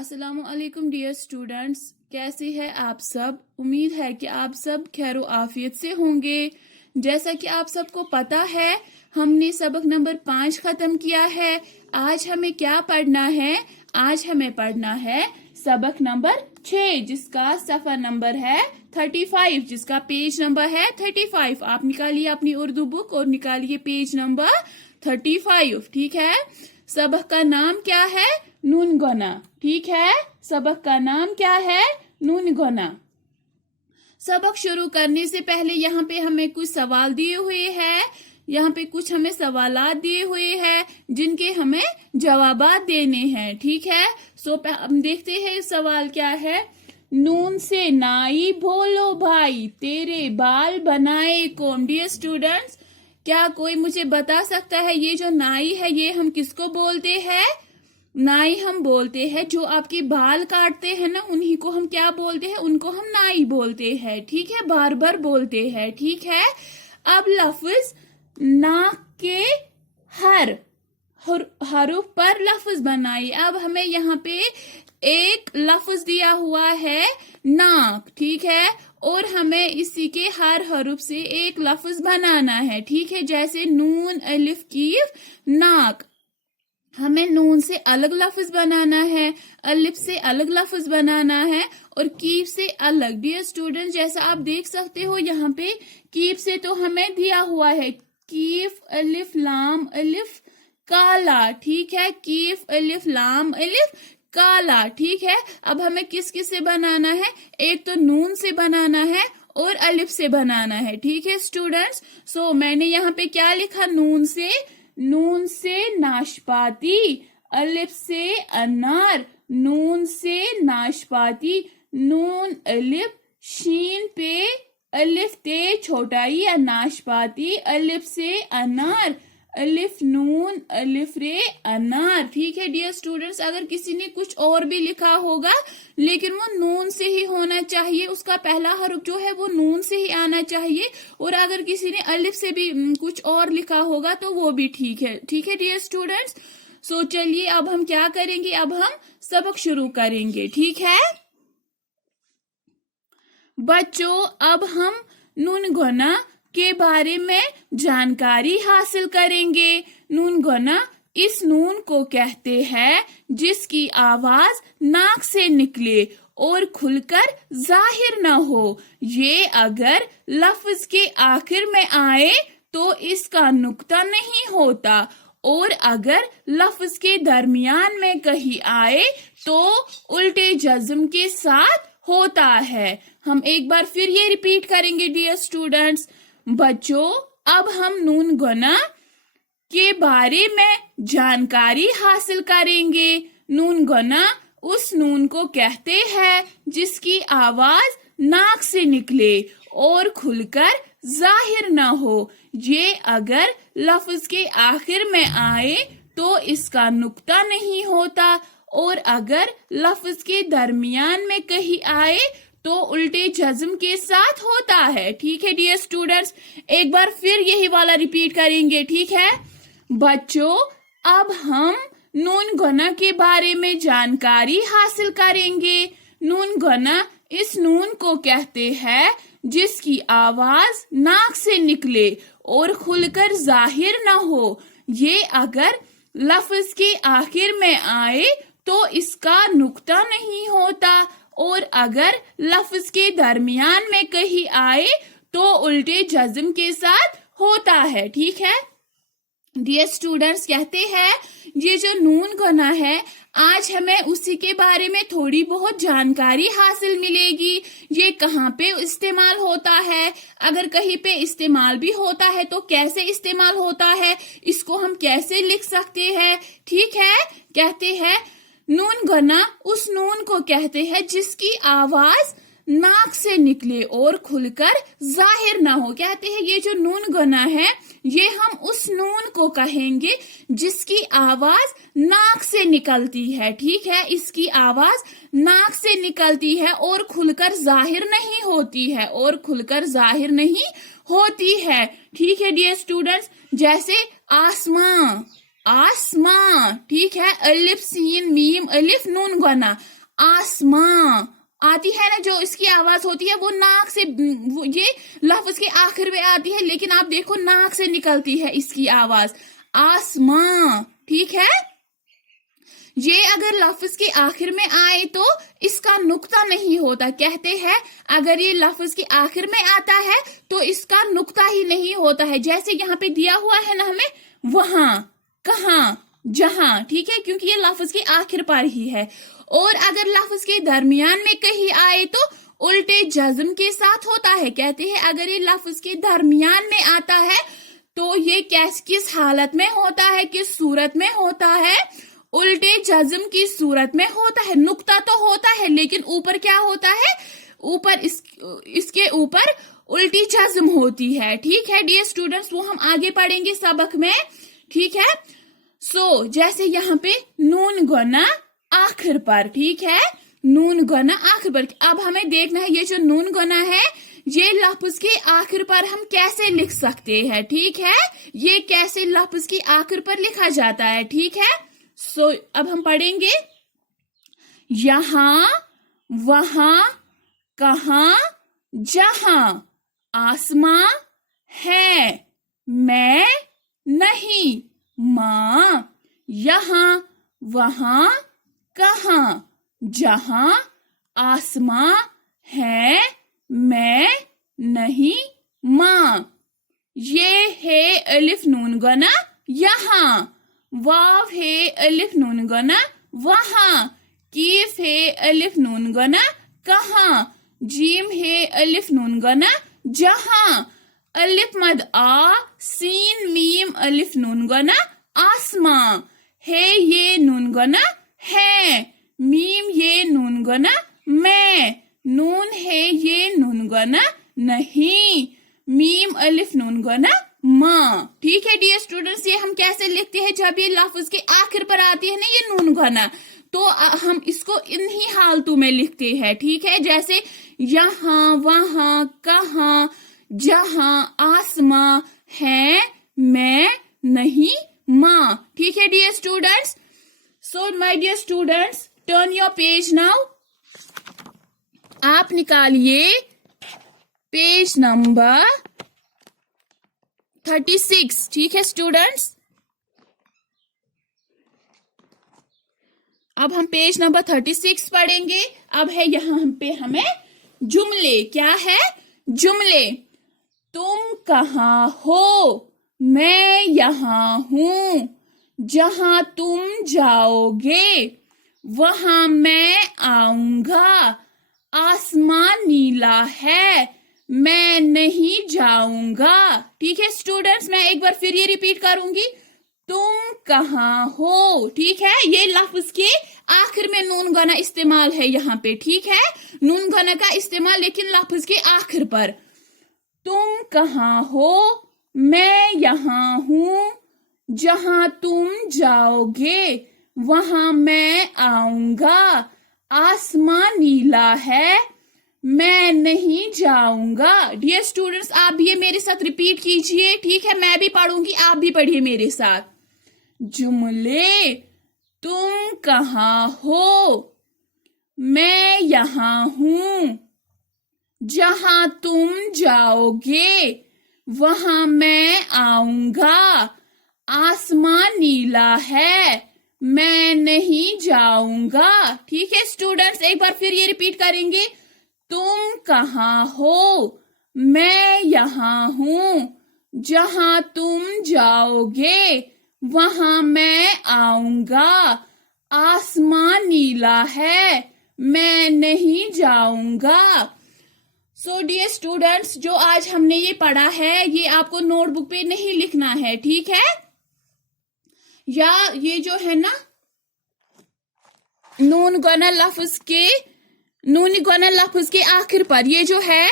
अस्सलाम वालेकुम dear students, कैसे हैं आप सब। उम्मीद है कि आप सब खैर आफियत से होंगे। जैसा कि आप सबको पता है, हमने सबक नंबर 5 खत्म किया है। आज हमें क्या पढ़ना है? आज हमें पढ़ना है सबक नंबर 6, जिसका सफा नंबर है 35, जिसका पेज नंबर है 35। आप निकालिए अपनी उर्दू बुक और निकालिए पेज नंबर 35। ठीक है। सबक का नाम क्या है? नून गोना। ठीक है, सबक का नाम क्या है? नून गोना। सबक शुरू करने से पहले यहाँ पे हमें कुछ सवाल दिए हुए हैं। यहाँ पे कुछ हमें सवालात दिए हुए हैं जिनके हमें जवाबात देने हैं। ठीक है, हम देखते हैं सवाल क्या है। नून से नाई बोलो भाई, तेरे बाल बनाए कौन? डियर स्टूडेंट्स, क्या कोई मुझे बता सकता है ये जो नाई है ये हम किसको बोलते हैं? नाई हम बोलते हैं जो आपके बाल काटते हैं ना, उन्हीं को हम क्या बोलते हैं? उनको हम नाई बोलते हैं। ठीक है, बार्बर बोलते हैं। ठीक है। अब लफ्ज नाक के हरुफ पर लफ्ज बनाइए। अब हमें यहाँ पे एक लफ्ज दिया हुआ है नाक। ठीक है, और हमें इसी के हर हरुफ से एक लफ्ज बनाना है। ठीक है, जैसे नून अलिफ कीफ नाक, हमें नून से अलग लफ्ज बनाना है, अलिफ से अलग लफ्ज बनाना है और कीफ से अलग। डियर स्टूडेंट, जैसा आप देख सकते हो यहाँ पे कीफ से तो हमें दिया हुआ है कीफ अलिफ लाम अलिफ काला। ठीक है, कीफ अलिफ लाम अलिफ काला। ठीक है, अब हमें किस किस से बनाना है? एक तो नून से बनाना है और अलिफ से बनाना है। ठीक है स्टूडेंट्स, मैंने यहाँ पे क्या लिखा? नून से नाशपाती, अलिफ से अनार, नून से नाशपाती, नून अलिफ शीन पे अलिफ ते छोटाई या नाशपाती, अलिफ से अनार, अलिफ नून अलिफ रे अनार। ठीक है डियर स्टूडेंट्स, अगर किसी ने कुछ और भी लिखा होगा लेकिन वो नून से ही होना चाहिए, उसका पहला हरुफ जो है वो नून से ही आना चाहिए। और अगर किसी ने अलिफ से भी कुछ और लिखा होगा तो वो भी ठीक है। ठीक है डियर स्टूडेंट्स, चलिए अब हम क्या करेंगे? अब हम सबक शुरू करेंगे। ठीक है बच्चों, अब हम नून गोना के बारे में जानकारी हासिल करेंगे। नून गोना इस नून को कहते हैं जिसकी आवाज नाक से निकले और खुलकर जाहिर न हो। ये अगर लफ्ज के आखिर में आए तो इसका नुक्ता नहीं होता, और अगर लफ्ज के दरमियान में कहीं आए तो उल्टे जज्म के साथ होता है। हम एक बार फिर ये रिपीट करेंगे डियर स्टूडेंट्स। बच्चों, अब हम नून गोना के बारे में जानकारी हासिल करेंगे। नून गोना उस नून को कहते हैं जिसकी आवाज नाक से निकले और खुलकर जाहिर न हो। ये अगर लफ्ज के आखिर में आए तो इसका नुक्ता नहीं होता, और अगर लफ्ज के दरमियान में कहीं आए तो उल्टे जज्म के साथ होता है। ठीक है डियर स्टूडेंट्स, एक बार फिर यही वाला रिपीट करेंगे। ठीक है बच्चों, अब हम नून गोना के बारे में जानकारी हासिल करेंगे। नून गोना इस नून को कहते हैं जिसकी आवाज नाक से निकले और खुलकर जाहिर न हो। ये अगर लफ्ज के आखिर में आए तो इसका नुक्ता नहीं होता, और अगर लफ्ज के दरमियान में कहीं आए तो उल्टे जज्म के साथ होता है। ठीक है डियर स्टूडेंट्स, कहते हैं ये जो नून गोना है आज हमें उसी के बारे में थोड़ी बहुत जानकारी हासिल मिलेगी। ये कहाँ पे इस्तेमाल होता है, अगर कहीं पे इस्तेमाल भी होता है तो कैसे इस्तेमाल होता है, इसको हम कैसे लिख सकते हैं। ठीक है, कहते हैं नून गोना उस नून को कहते हैं जिसकी आवाज नाक से निकले और खुलकर जाहिर ना हो। कहते हैं ये जो नून गोना है ये हम उस नून को कहेंगे जिसकी आवाज नाक से निकलती है। ठीक है, इसकी आवाज नाक से निकलती है और खुलकर जाहिर नहीं होती है, और खुलकर जाहिर नहीं होती है। ठीक है डियर स्टूडेंट्स, जैसे आसमां, आसमां, ठीक है। अलिफ सीन मीम अलिफ नून गुना, आसमां आती है ना, जो इसकी आवाज होती है वो नाक से, ये लफ्ज के आखिर में आती है, लेकिन आप देखो नाक से निकलती है इसकी आवाज, आसमां, ठीक है। ये अगर लफ्ज के आखिर में आए तो इसका नुक्ता नहीं होता, कहते हैं अगर ये लफ्ज के आखिर में आता है तो इसका नुक्ता ही नहीं होता है। जैसे यहाँ पे दिया हुआ है ना हमें, वहां, कहां, जहां, ठीक है, क्योंकि ये लफ्ज के आखिर पर ही है। और अगर लफ्ज के दरमियान में कहीं आए तो उल्टे जज्म के साथ होता है। कहते हैं अगर ये लफ्ज के दरमियान में आता है तो ये किस हालत में होता है, किस सूरत में होता है, उल्टे जज्म की सूरत में होता है। नुक्ता तो होता है लेकिन ऊपर क्या होता है, ऊपर इसके ऊपर उल्टी जज्म होती है, ठीक है डियर स्टूडेंट्स। वो हम आगे पढ़ेंगे सबक में, ठीक है। सो जैसे यहाँ पे नून गुना आखिर पर, ठीक है, नून गुना आखिर पर। अब हमें देखना है ये जो नून गुना है ये लफ्ज के आखिर पर हम कैसे लिख सकते हैं, ठीक है, ये कैसे लफ्ज के आखिर पर लिखा जाता है, ठीक है। सो अब हम पढ़ेंगे, यहाँ, वहां, कहां, जहां, आसमां है, मैं नहीं, मां, यहाँ, वहां, कहां, जहां, आसमां है, मैं नहीं, मां। ये है अलिफ नून गुना यहाँ, वाव है अलिफ नून गुना वहां, कीफ है अलिफ नून गुना कहां, जीम है अलिफ नून गुना जहां, अलिफ मद आ, सीन मीम अलिफ नून गुना आसमां, है ये नून गुना है, मीम ये नून गुना मैं, नून है ये नून गुना नहीं, मीम अलिफ नून गुना मां, ठीक है डियर स्टूडेंट्स। ये हम कैसे लिखते हैं, जब ये लफ्ज के आखिर पर आती है ना ये नून गुना, तो हम इसको इन्हीं हालतों में लिखते हैं, ठीक है। जैसे यहाँ, वहां, कहां, जहां, आसमां है, मैं नहीं, मां, ठीक है dear students. So my dear students, turn your page now. आप निकालिए पेज नंबर 36, ठीक है स्टूडेंट्स। अब हम पेज नंबर 36 पढ़ेंगे। अब है यहाँ पे हमें जुमले, क्या है, जुमले। तुम कहाँ हो, मैं यहाँ हूँ, जहाँ तुम जाओगे वहां मैं आऊंगा, आसमान नीला है, मैं नहीं जाऊंगा, ठीक है स्टूडेंट्स। मैं एक बार फिर ये रिपीट करूंगी, तुम कहाँ हो, ठीक है। ये लफ्ज के आखिर में नून गुना इस्तेमाल है यहाँ पे, ठीक है, नून गुना का इस्तेमाल लेकिन लफ्ज के आखिर पर। तुम कहाँ हो, मैं यहाँ हूँ, जहाँ तुम जाओगे वहां मैं आऊंगा, आसमान नीला है, मैं नहीं जाऊंगा। डियर स्टूडेंट्स, आप भी ये मेरे साथ रिपीट कीजिए, ठीक है, मैं भी पढ़ूंगी, आप भी पढ़िए मेरे साथ। जुमले, तुम कहाँ हो, मैं यहाँ हूँ, जहाँ तुम जाओगे वहां मैं आऊंगा, आसमान नीला है, मैं नहीं जाऊंगा, ठीक है स्टूडेंट्स। एक बार फिर ये रिपीट करेंगे, तुम कहाँ हो, मैं यहाँ हूँ, जहाँ तुम जाओगे वहां मैं आऊंगा, आसमान नीला है, मैं नहीं जाऊंगा। सो डियर स्टूडेंट्स, जो आज हमने ये पढ़ा है ये आपको नोटबुक पे नहीं लिखना है, ठीक है, या ये जो है ना नून गुना लफ्ज के आखिर पर, ये जो है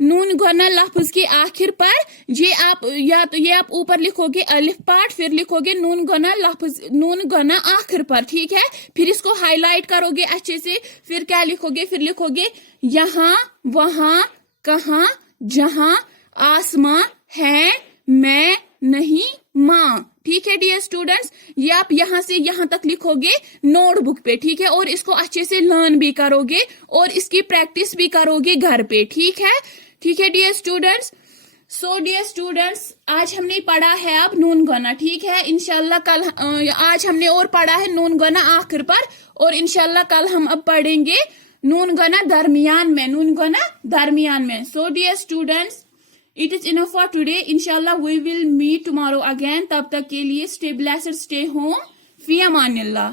नून गुना लफ्ज के आखिर पर, ये आप या तो ये आप ऊपर लिखोगे अलिफ पार्ट, फिर लिखोगे नून गुना आखिर पर, ठीक है। फिर इसको हाईलाइट करोगे अच्छे से, फिर क्या लिखोगे, फिर लिखोगे यहाँ, वहां, कहां, जहां, आसमां है, मैं नहीं माँ। ठीक है डियर स्टूडेंट्स, ये आप यहाँ से यहाँ तक लिखोगे नोटबुक पे, ठीक है, और इसको अच्छे से लर्न भी करोगे और इसकी प्रैक्टिस भी करोगे घर पे। ठीक है dear students. So dear students, आज हमने पढ़ा है अब नून गोना। ठीक है, इंशाल्लाह कल आज हमने और पढ़ा है नून गोना आखिर पर, और इंशाल्लाह कल हम अब पढ़ेंगे नून गोना दरमियान में, नून गोना दरमियान में। So dear students, it is enough for today. Inshallah we will meet tomorrow again. तब तक के लिए stay blessed, stay home. Fi amanillah.